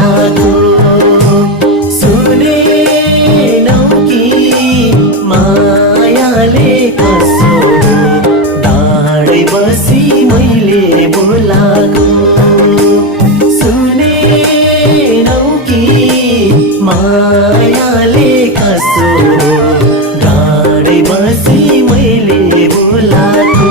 बोलाको सुनेनौ कि मायाले कसो टाढै बसी मैले बोलाको सुनेनौ कि मायाले कसो टाढै बसी मैले बोलाको